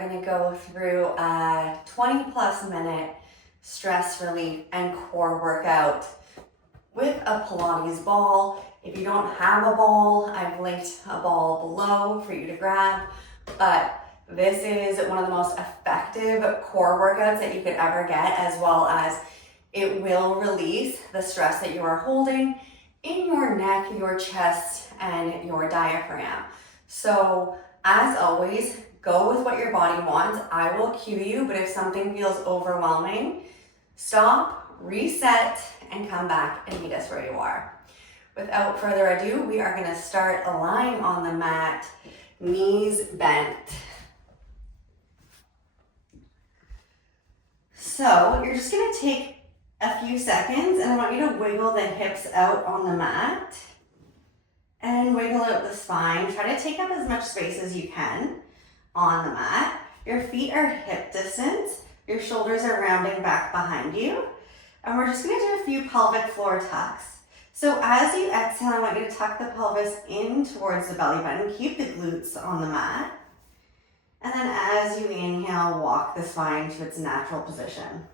We're gonna go through a 20+ minute stress relief and core workout with a Pilates ball. If you don't have a ball, I've linked a ball below for you to grab, but this is one of the most effective core workouts that you could ever get, as well as it will release the stress that you are holding in your neck, your chest, and your diaphragm. So as always, go with what your body wants. I will cue you, but if something feels overwhelming, stop, reset, and come back and meet us where you are. Without further ado, we are gonna start lying on the mat, knees bent. So you're just gonna take a few seconds and I want you to wiggle the hips out on the mat and wiggle out the spine. Try to take up as much space as you can on the mat. Your feet are hip distance. Your shoulders are rounding back behind you. And we're just gonna do a few pelvic floor tucks. So as you exhale, I want you to tuck the pelvis in towards the belly button. Keep the glutes on the mat. And then as you inhale, walk the spine to its natural position.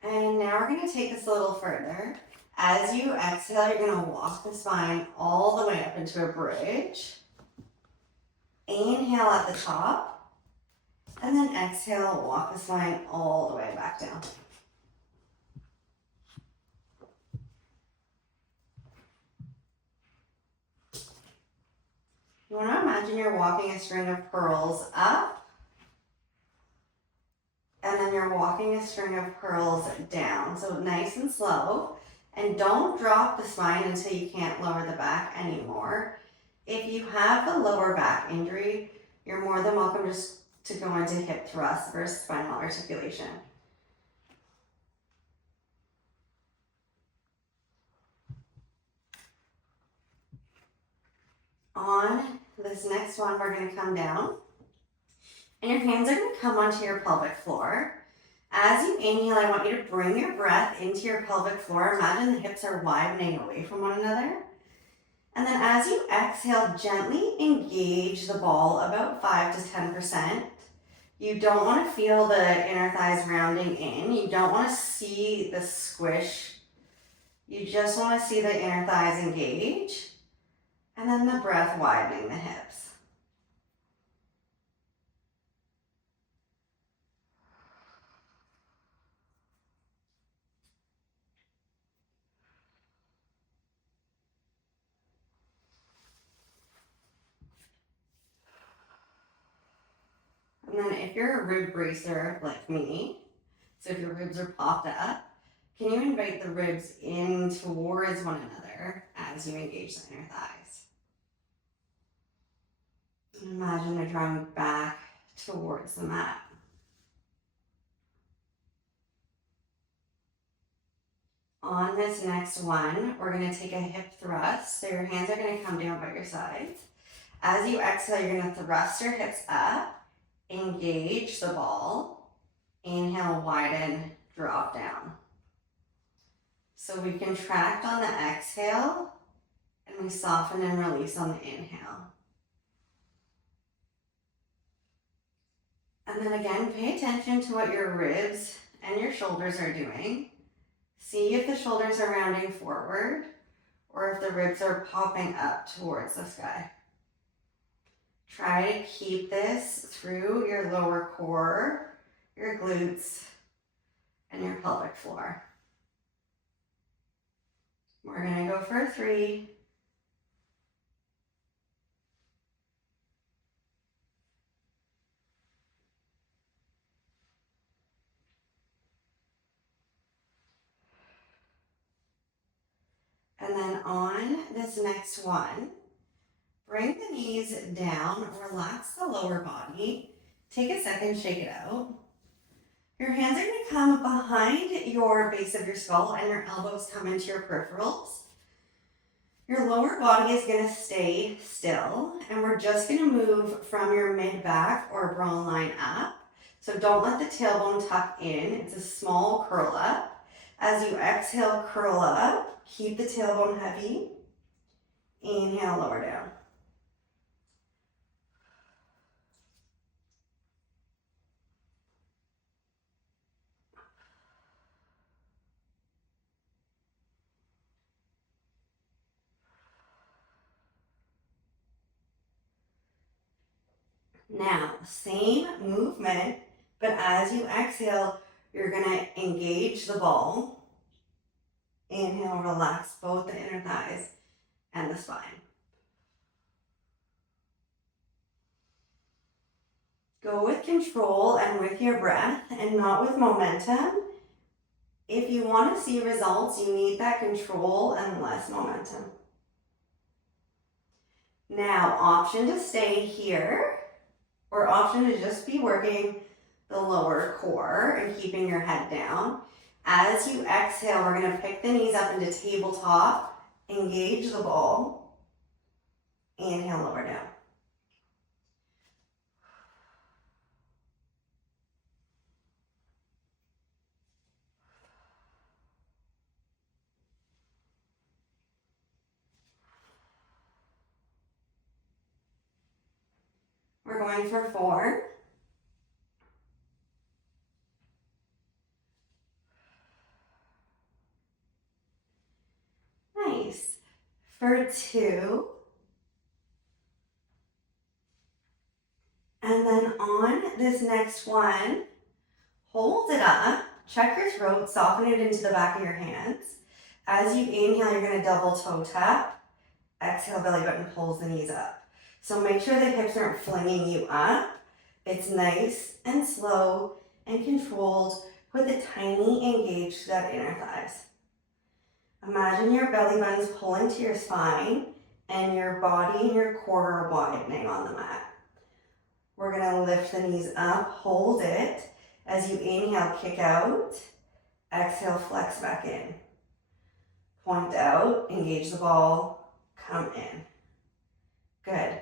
And now we're gonna take this a little further. As you exhale, you're gonna walk the spine all the way up into a bridge. Inhale at the top, and then exhale, walk the spine all the way back down. You wanna imagine you're walking a string of pearls up, and then you're walking a string of pearls down. So nice and slow. And don't drop the spine until you can't lower the back anymore. If you have a lower back injury, you're more than welcome just to go into hip thrust versus spinal articulation. On this next one, we're gonna come down. And your hands are going to come onto your pelvic floor. As you inhale, I want you to bring your breath into your pelvic floor. Imagine the hips are widening away from one another. And then as you exhale, gently engage the ball about 5 to 10%. You don't want to feel the inner thighs rounding in. You don't want to see the squish. You just want to see the inner thighs engage. And then the breath widening the hips. And then if you're a rib bracer like me, so if your ribs are popped up, can you invite the ribs in towards one another as you engage the inner thighs? And imagine they're drawing back towards the mat. On this next one, we're going to take a hip thrust. So your hands are going to come down by your sides. As you exhale, you're going to thrust your hips up. Engage the ball, inhale, widen, drop down. So we contract on the exhale and we soften and release on the inhale. And then again, pay attention to what your ribs and your shoulders are doing. See if the shoulders are rounding forward or if the ribs are popping up towards the sky. Try to keep this through your lower core, your glutes, and your pelvic floor. We're going to go for 3. And then on this next one, bring the knees down, relax the lower body. Take a second, shake it out. Your hands are going to come behind your base of your skull and your elbows come into your peripherals. Your lower body is going to stay still, and we're just going to move from your mid back or bra line up. So don't let the tailbone tuck in. It's a small curl up. As you exhale, curl up. Keep the tailbone heavy. Inhale, lower down. Now, same movement, but as you exhale, you're gonna engage the ball. Inhale, relax both the inner thighs and the spine. Go with control and with your breath and not with momentum. If you want to see results, you need that control and less momentum. Now, option to stay here or option to just be working the lower core and keeping your head down. As you exhale, we're going to pick the knees up into tabletop, engage the ball. Inhale, lower down. We're going for 4. Nice. For 2. And then on this next one, hold it up, check your throat, soften it into the back of your hands. As you inhale, you're gonna double toe tap. Exhale, belly button pulls the knees up. So make sure the hips aren't flinging you up. It's nice and slow and controlled with a tiny engage to that inner thighs. Imagine your belly button's pulling to your spine and your body and your core are widening on the mat. We're gonna lift the knees up, hold it. As you inhale, kick out. Exhale, flex back in. Point out, engage the ball, come in. Good.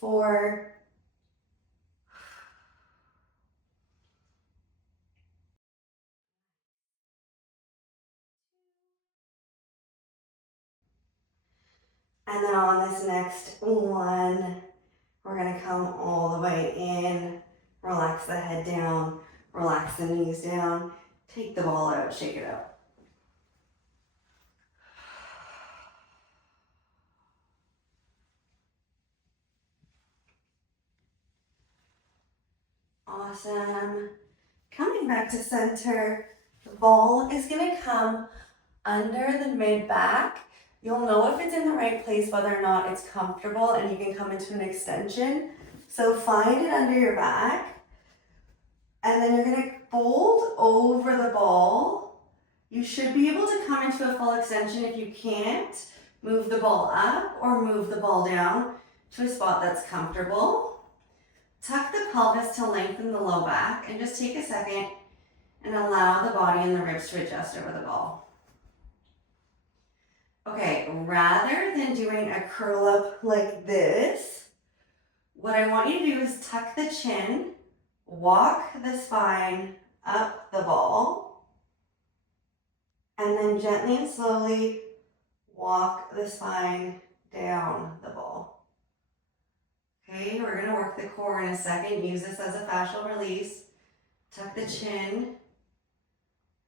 4. And then on this next one, we're gonna come all the way in, relax the head down, relax the knees down, take the ball out, shake it out. Awesome. Coming back to center, the ball is gonna come under the mid back. You'll know if it's in the right place, whether or not it's comfortable, and you can come into an extension. So find it under your back, and then you're gonna fold over the ball. You should be able to come into a full extension. If you can't, move the ball up or move the ball down to a spot that's comfortable. Tuck the pelvis to lengthen the low back, and just take a second and allow the body and the ribs to adjust over the ball. Okay, rather than doing a curl up like this, what I want you to do is tuck the chin, walk the spine up the ball, and then gently and slowly walk the spine down the ball. Okay, we're gonna work the core in a second. Use this as a fascial release. Tuck the chin,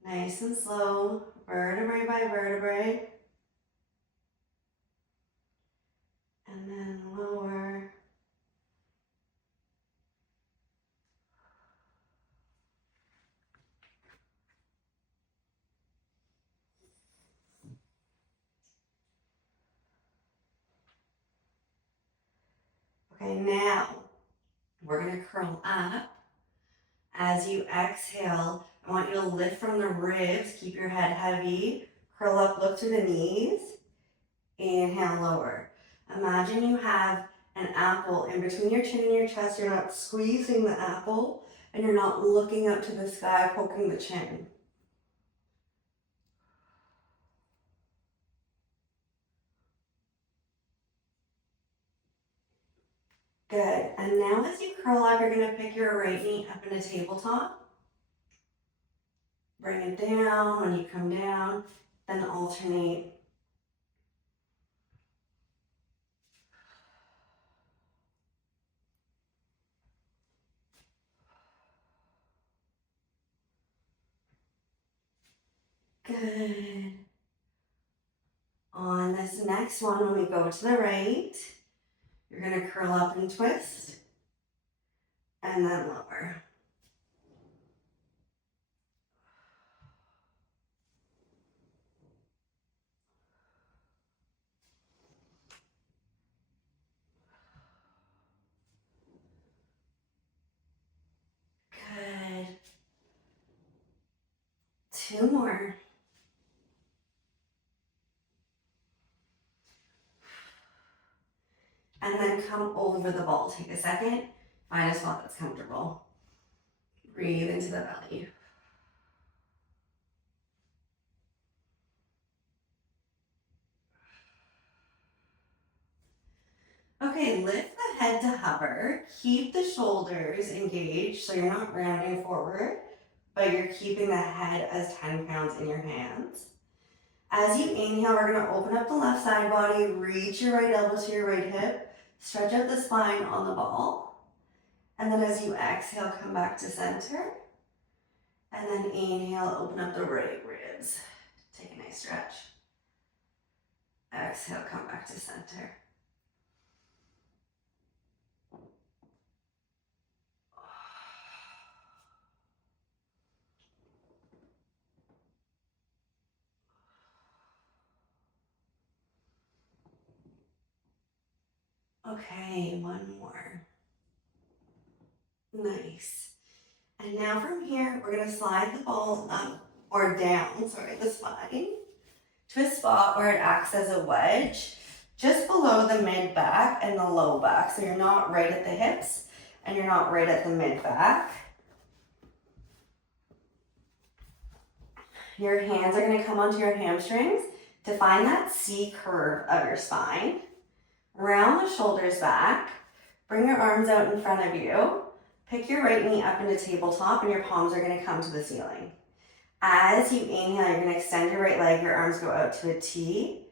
nice and slow, vertebrae by vertebrae. And then lower. Okay, now we're gonna curl up. As you exhale, I want you to lift from the ribs, keep your head heavy, curl up, look to the knees, inhale, lower. Imagine you have an apple in between your chin and your chest. You're not squeezing the apple and you're not looking up to the sky, poking the chin. Good. And now as you curl up, you're going to pick your right knee up in a tabletop. Bring it down. When you come down, then alternate. Good. On this next one, when we go to the right, you're going to curl up and twist, and then lower. Good. 2 more. And then come over the ball. Take a second. Find a spot that's comfortable. Breathe into the belly. Okay, lift the head to hover. Keep the shoulders engaged so you're not rounding forward, but you're keeping the head as 10 pounds in your hands. As you inhale, we're going to open up the left side body, reach your right elbow to your right hip, stretch out the spine on the ball. And then as you exhale, come back to center. And then inhale, open up the right ribs. Take a nice stretch. Exhale, come back to center. Okay, one more. Nice. And now from here, we're going to slide the ball up or down, the spine, to a spot where it acts as a wedge, just below the mid back and the low back. So you're not right at the hips and you're not right at the mid back. Your hands are going to come onto your hamstrings to find that C curve of your spine. Round the shoulders back. Bring your arms out in front of you. Pick your right knee up into tabletop and your palms are going to come to the ceiling. As you inhale, you're going to extend your right leg. Your arms go out to a T.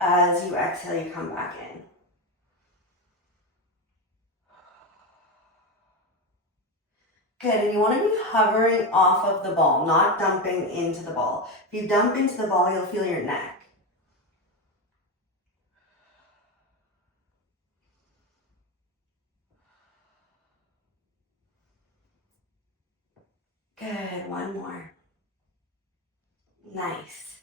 As you exhale, you come back in. Good, and you want to be hovering off of the ball, not dumping into the ball. If you dump into the ball, you'll feel your neck. Good, one more. Nice.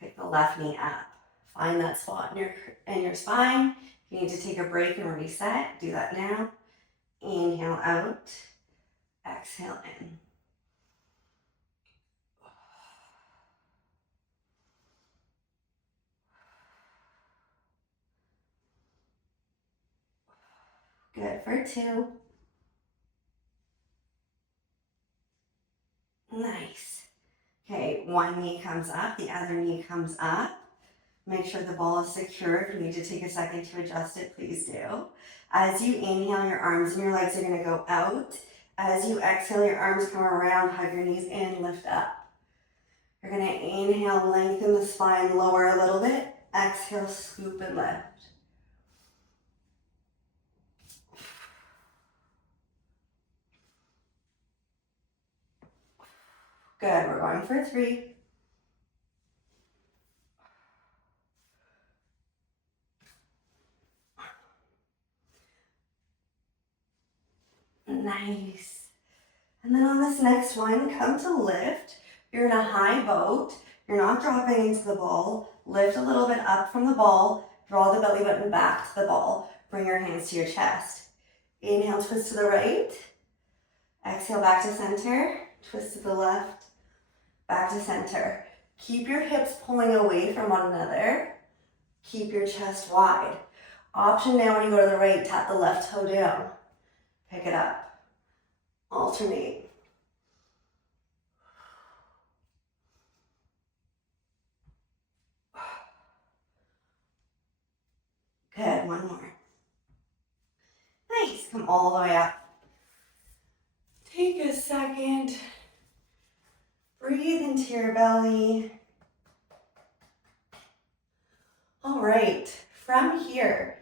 Pick the left knee up. Find that spot in your spine. If you need to take a break and reset, do that now. Inhale out. Exhale in. Good for 2. Nice. Okay, one knee comes up, the other knee comes up. Make sure the ball is secure. If you need to take a second to adjust it, please do. As you inhale, your arms and your legs are going to go out. As you exhale, your arms come around, hug your knees in, lift up. You're going to inhale, lengthen the spine, lower a little bit. Exhale, scoop and lift. Good, we're going for 3. Nice. And then on this next one, come to lift. You're in a high boat. You're not dropping into the ball. Lift a little bit up from the ball. Draw the belly button back to the ball. Bring your hands to your chest. Inhale, twist to the right. Exhale, back to center. Twist to the left. Back to center. Keep your hips pulling away from one another. Keep your chest wide. Option now when you go to the right, tap the left toe down. Pick it up. Alternate. Good, one more. Nice. come all the way up. Take a second. Breathe into your belly. All right, from here,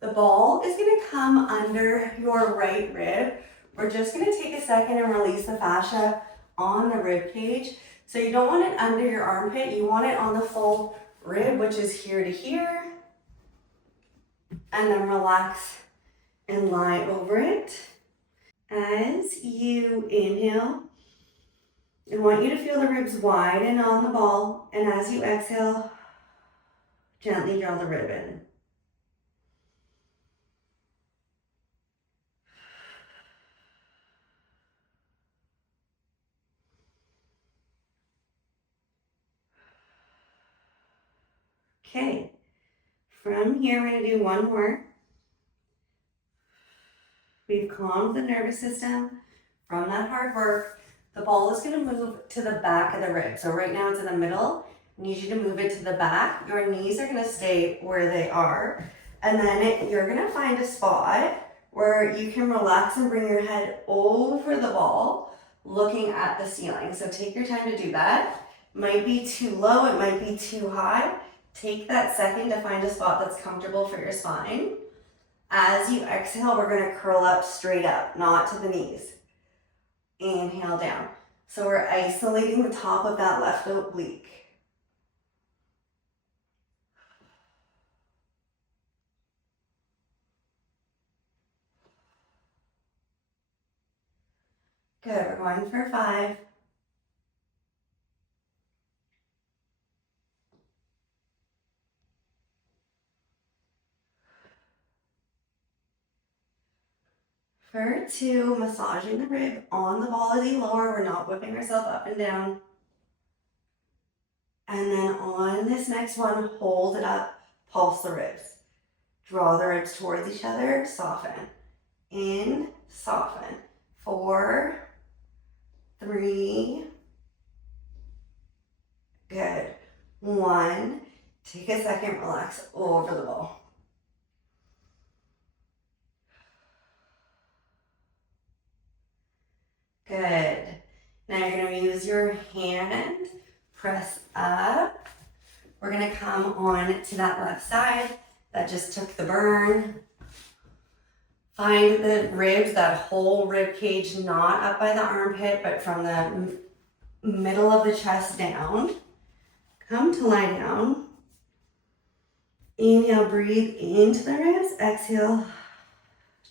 the ball is gonna come under your right rib. We're just gonna take a second and release the fascia on the rib cage. So you don't want it under your armpit, you want it on the full rib, which is here to here. And then relax and lie over it. As you inhale, I want you to feel the ribs widen on the ball, and as you exhale, gently draw the rib in. Okay, from here we're going to do one more. We've calmed the nervous system from that hard work. The ball is going to move to the back of the rib. So right now it's in the middle. I need you to move it to the back. Your knees are going to stay where they are. And then you're going to find a spot where you can relax and bring your head over the ball, looking at the ceiling. So take your time to do that. Might be too low, it might be too high. Take that second to find a spot that's comfortable for your spine. As you exhale, we're going to curl up straight up, not to the knees. Inhale down. So we're isolating the top of that left oblique. Good, we're going for 5. For 2, massaging the rib on the ball as you lower. We're not whipping ourselves up and down. And then on this next one, hold it up, pulse the ribs. Draw the ribs towards each other, soften. In, soften. 4, 3, good. 1, take a second, relax over the ball. Good. Now you're going to use your hand, press up. We're going to come on to that left side that just took the burn. Find the ribs, that whole rib cage, not up by the armpit, but from the middle of the chest down. Come to lie down. Inhale, breathe into the ribs. Exhale,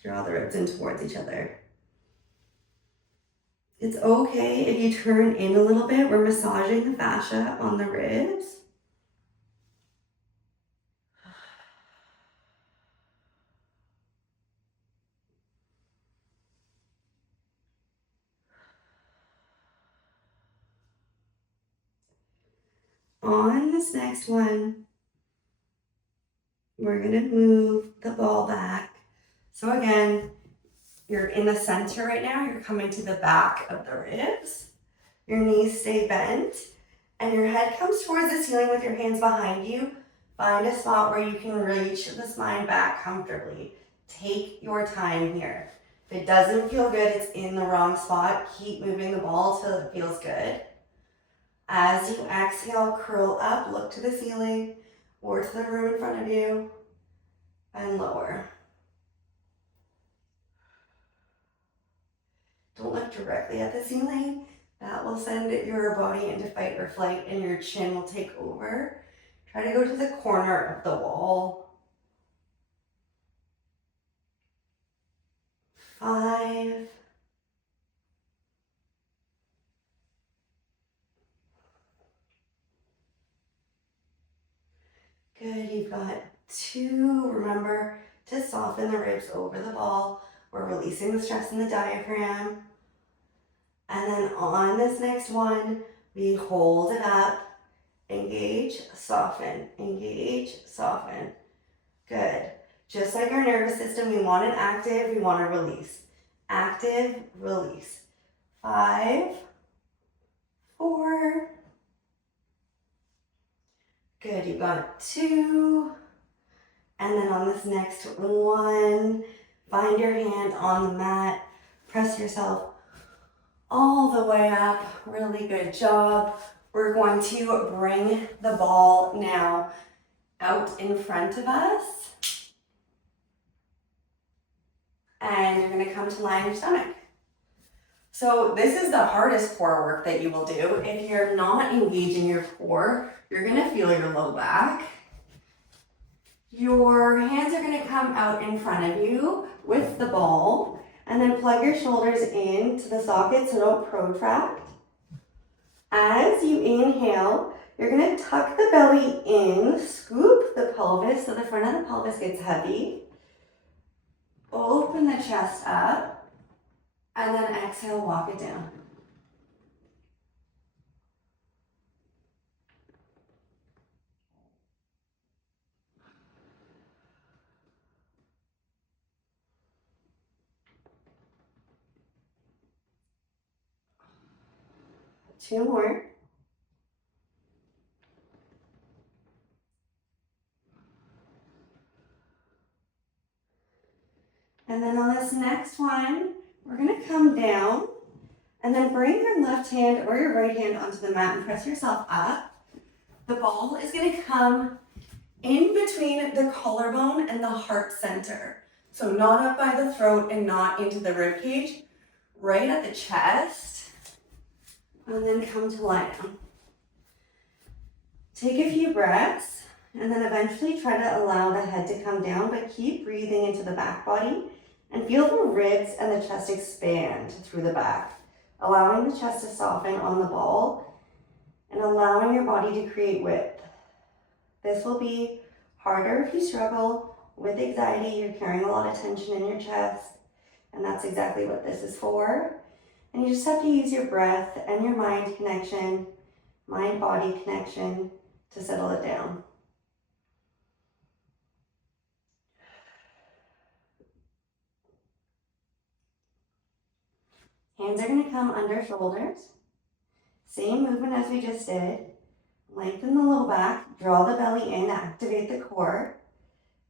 draw the ribs in towards each other. It's okay if you turn in a little bit. We're massaging the fascia on the ribs. On this next one, we're gonna move the ball back. So again, you're in the center right now. You're coming to the back of the ribs. Your knees stay bent and your head comes towards the ceiling with your hands behind you. Find a spot where you can reach the spine back comfortably. Take your time here. If it doesn't feel good, it's in the wrong spot. Keep moving the ball till it feels good. As you exhale, curl up, look to the ceiling or to the room in front of you, and lower. Don't look directly at the ceiling. That will send your body into fight or flight and your chin will take over. Try to go to the corner of the wall. 5. Good, you've got 2. Remember to soften the ribs over the ball. We're releasing the stress in the diaphragm. And then on this next one, we hold it up, engage, soften, engage, soften. Good. Just like our nervous system, we want an active, we want to release. Active, release. 5, 4. Good, you got 2. And then on this next one, Find your hand on the mat. Press yourself all the way up. Really good job. We're going to bring the ball now out in front of us. And you're going to come to lie on your stomach. So this is the hardest core work that you will do. If you're not engaging your core, you're going to feel your low back. Your hands are going to come out in front of you with the ball, and then plug your shoulders into the socket so don't protract. As you inhale, you're going to tuck the belly in, scoop the pelvis so the front of the pelvis gets heavy. Open the chest up, and then exhale, walk it down. Two more. And then on this next one, we're going to come down and then bring your left hand or your right hand onto the mat and press yourself up. The ball is going to come in between the collarbone and the heart center. So not up by the throat and not into the rib cage, right at the chest. And then come to lie down. Take a few breaths and then eventually try to allow the head to come down, but keep breathing into the back body and feel the ribs and the chest expand through the back, allowing the chest to soften on the ball and allowing your body to create width. This will be harder if you struggle with anxiety, you're carrying a lot of tension in your chest, and that's exactly what this is for. And you just have to use your breath and your mind connection, mind-body connection to settle it down. Hands are going to come under shoulders. Same movement as we just did. Lengthen the low back, draw the belly in, activate the core.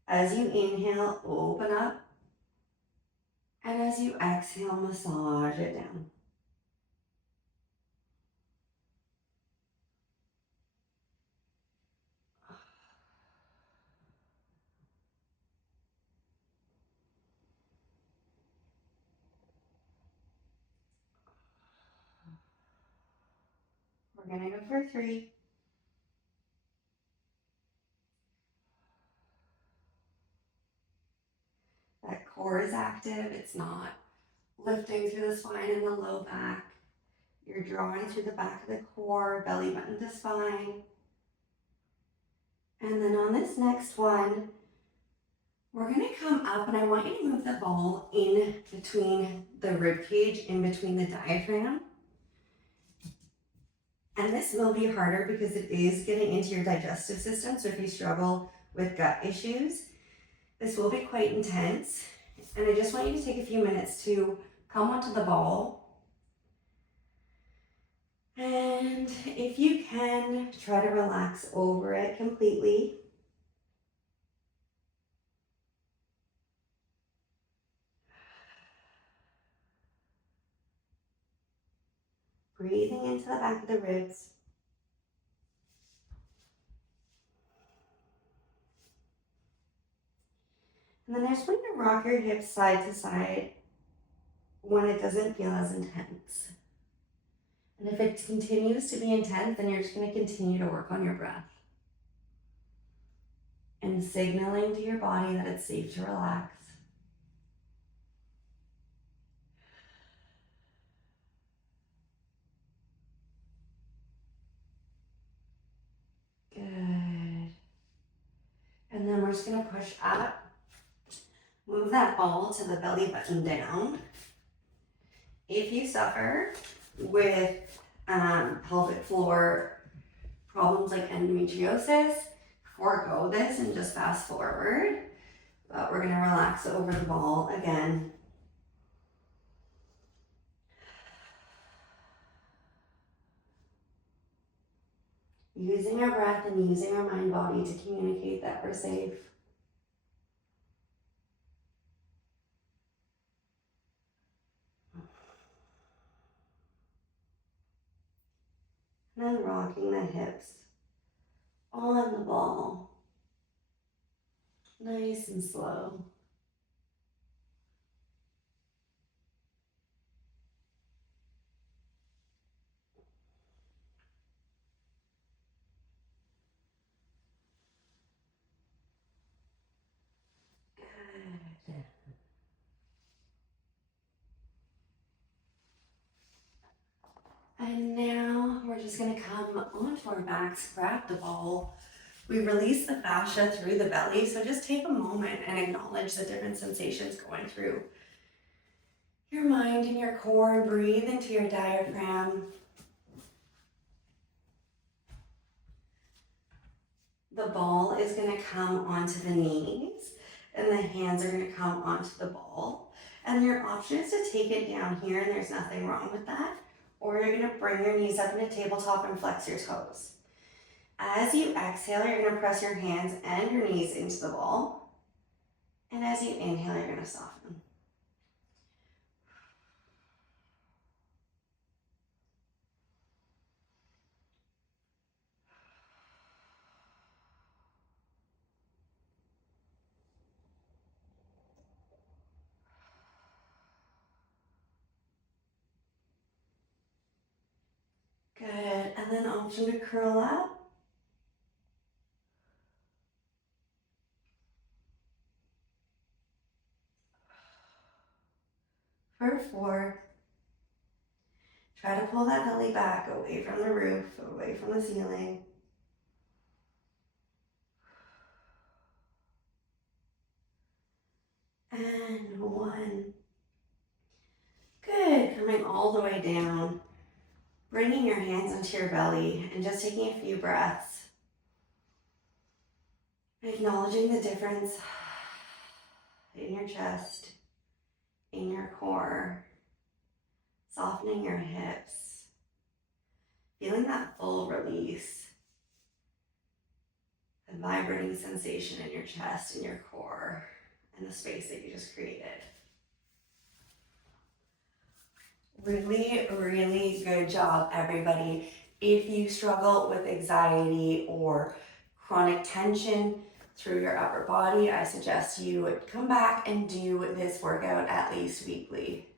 As you inhale, open up. And as you exhale, massage it down. We're going to go for 3. That core is active. It's not lifting through the spine and the low back. You're drawing through the back of the core, belly button to spine. And then on this next one, we're going to come up and I want you to move the ball in between the rib cage, in between the diaphragm. And this will be harder because it is getting into your digestive system. So if you struggle with gut issues, this will be quite intense. And I just want you to take a few minutes to come onto the ball. And if you can, try to relax over it completely. Breathing into the back of the ribs. And then I just want you to rock your hips side to side when it doesn't feel as intense. And if it continues to be intense, then you're just going to continue to work on your breath. And signaling to your body that it's safe to relax. Good. And then we're just going to push up. Move that ball to the belly button down. If you suffer with pelvic floor problems like endometriosis, forego this and just fast forward. But we're going to relax over the ball again. Using our breath and using our mind body to communicate that we're safe. And then rocking the hips on the ball. Nice and slow. Good. And now we're just gonna come onto our backs, grab the ball. We release the fascia through the belly, so just take a moment and acknowledge the different sensations going through your mind and your core, and breathe into your diaphragm. The ball is gonna come onto the knees, and the hands are gonna come onto the ball. And your option is to take it down here, and there's nothing wrong with that. Or you're gonna bring your knees up into tabletop and flex your toes. As you exhale, you're gonna press your hands and your knees into the ball. And as you inhale, you're gonna soften. Good, and then option to curl up. For 4. Try to pull that belly back, away from the roof, away from the ceiling. And 1. Good, coming all the way down. Bringing your hands into your belly and just taking a few breaths. Acknowledging the difference in your chest, in your core. Softening your hips. Feeling that full release. The vibrating sensation in your chest, in your core, and the space that you just created. Really, really good job, everybody. If you struggle with anxiety or chronic tension through your upper body, I suggest you come back and do this workout at least weekly.